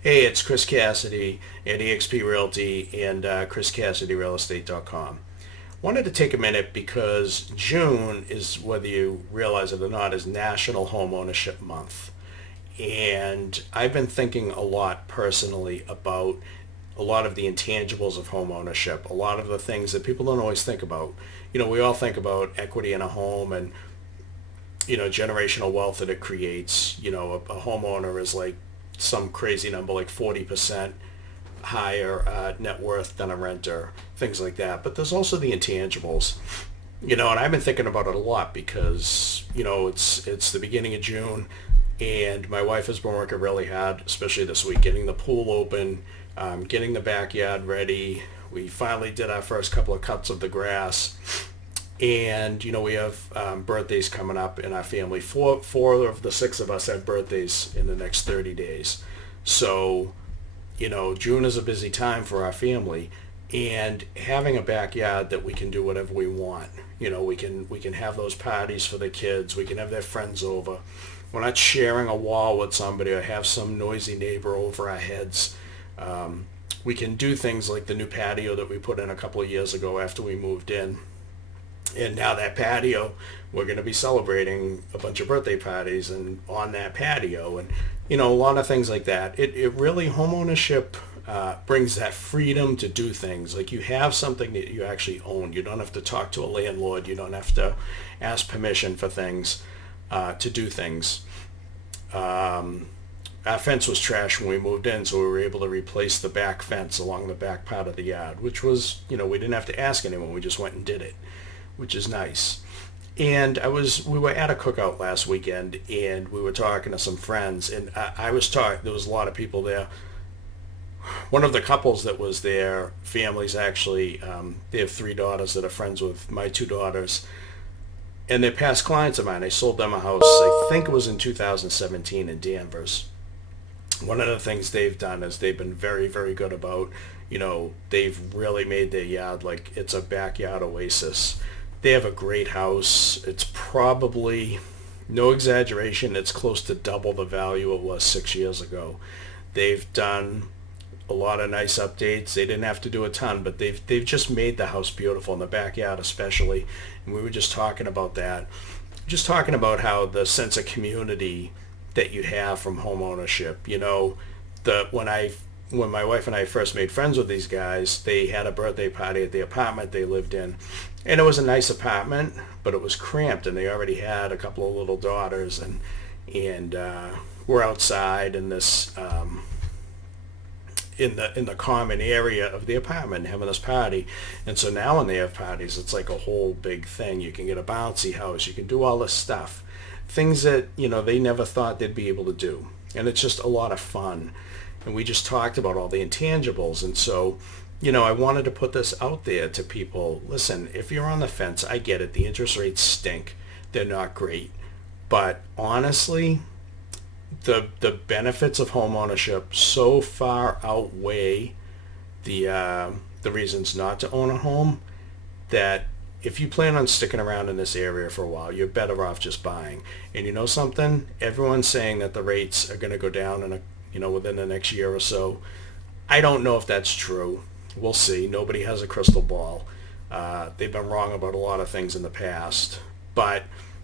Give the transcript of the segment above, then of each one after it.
Hey, it's Chris Cassidy at eXp Realty and ChrisCassidyRealEstate.com. Wanted to take a minute because June is, whether you realize it or not, is National Homeownership Month. And I've been thinking a lot personally about a lot of the intangibles of home ownership, a lot of the things that people don't always think about. We all think about equity in a home and, generational wealth that it creates. A homeowner is like some crazy number, like 40% higher net worth than a renter, things like that. But there's also the intangibles, and I've been thinking about it a lot because, it's the beginning of June and my wife has been working really hard, especially this week, getting the pool open, getting the backyard ready. We finally did our first couple of cuts of the grass. And we have birthdays coming up in our family. Four of the six of us have birthdays in the next 30 days. So, June is a busy time for our family, and having a backyard that we can do whatever we want. We can have those parties for the kids. We can have their friends over. We're not sharing a wall with somebody or have some noisy neighbor over our heads. We can do things like the new patio that we put in a couple of years ago after we moved in. And now that patio, we're going to be celebrating a bunch of birthday parties and on that patio, and a lot of things like that. It really, home ownership brings that freedom to do things. Like, you have something that you actually own. You don't have to talk to a landlord. You don't have to ask permission for things, to do things. Our fence was trash when we moved in, so we were able to replace the back fence along the back part of the yard, which was, we didn't have to ask anyone. We just went and did it, which is nice. And we were at a cookout last weekend, and we were talking to some friends, and I was talking, there was a lot of people there. One of the couples that was there, families actually, they have three daughters that are friends with my two daughters, and they're past clients of mine. I sold them a house, I think it was in 2017 in Danvers. One of the things they've done is they've been very, very good about, they've really made their yard like it's a backyard oasis. They have a great house. It's probably, no exaggeration, it's close to double the value it was 6 years ago. They've done a lot of nice updates. They didn't have to do a ton, but they've just made the house beautiful, in the backyard especially. And we were just talking about that. Just talking about how the sense of community that you have from home ownership. When my wife and I first made friends with these guys, they had a birthday party at the apartment they lived in. And it was a nice apartment, but it was cramped, and they already had a couple of little daughters, and we're outside in this in the common area of the apartment having this party. And so now when they have parties, it's like a whole big thing. You can get a bouncy house, you can do all this stuff, things that they never thought they'd be able to do, and it's just a lot of fun. And we just talked about all the intangibles. And so, I wanted to put this out there to people. Listen, if you're on the fence, I get it. The interest rates stink. They're not great. But honestly, the benefits of home ownership so far outweigh the reasons not to own a home, that if you plan on sticking around in this area for a while, you're better off just buying. And you know something? Everyone's saying that the rates are going to go down within the next year or so. I don't know if that's true. We'll see. Nobody has a crystal ball. They've been wrong about a lot of things in the past. But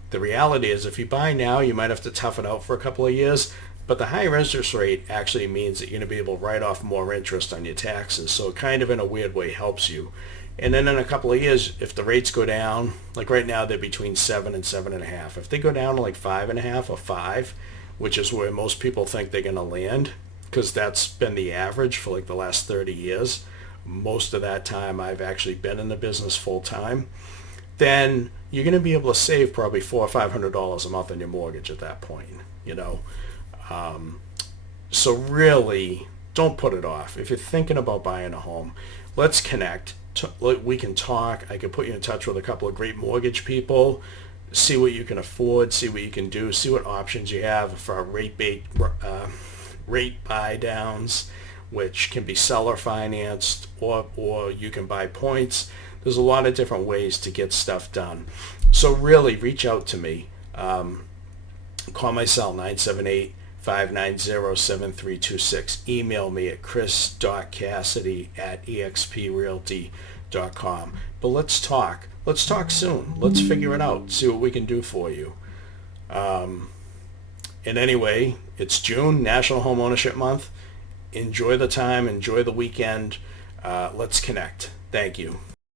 the reality is, if you buy now, you might have to tough it out for a couple of years. But the higher interest rate actually means that you're going to be able to write off more interest on your taxes. So it kind of, in a weird way, helps you. And then in a couple of years, if the rates go down, like right now they're between 7 and 7.5. If they go down to like 5.5 or 5, which is where most people think they're going to land, because that's been the average for like the last 30 years. Most of that time I've actually been in the business full time. Then you're going to be able to save probably $400 or $500 a month on your mortgage at that point. So really, don't put it off. If you're thinking about buying a home, let's connect. We can talk. I can put you in touch with a couple of great mortgage people. See what you can afford, see what you can do, see what options you have for rate buy downs, which can be seller financed, or you can buy points. There's a lot of different ways to get stuff done. So really, reach out to me. Call my cell, 978 590-7326. Email me at chris.cassidy@exprealty.com. But let's talk. Let's talk soon. Let's figure it out. See what we can do for you. And anyway, it's June, National Homeownership Month. Enjoy the time. Enjoy the weekend. Let's connect. Thank you.